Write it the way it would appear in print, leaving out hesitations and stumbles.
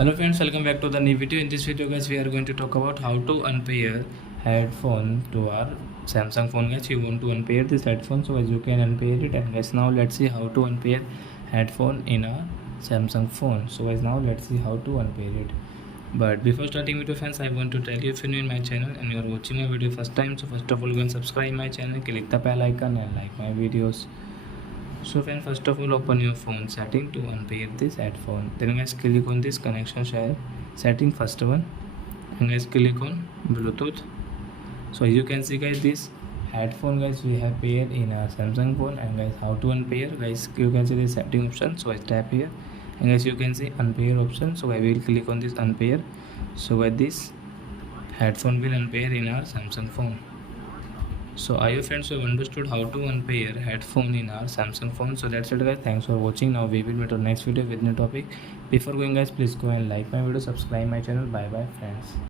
Hello friends, welcome back to the new video. In this video guys, we are going to talk about how to unpair headphone to our Samsung phone. Guys, you want to unpair this headphone, so as you can unpair it. And guys, now let's see how to unpair headphone in a Samsung phone. So guys, now let's see how to unpair it. But before starting video friends, I want to tell you, if you're new in my channel and you're watching my video first time, so first of all go and subscribe my channel, click the bell icon and like my videos. So friend, first of all open your phone setting to unpair this headphone. Then guys click on this connection share setting, first one, and guys click on Bluetooth. So as you can see guys, this headphone guys we have paired in our Samsung phone. And guys, how to unpair, guys you can see the setting option. So I tap here and guys you can see unpair option. So I will click on this unpair. So guys, this headphone will unpair in our Samsung phone. So I hope friends have understood how to unpair headphone in our Samsung phone. So that's it guys, thanks for watching. Now we will meet on next video with new topic. Before going guys, please go and like my video, subscribe my channel. Bye bye friends.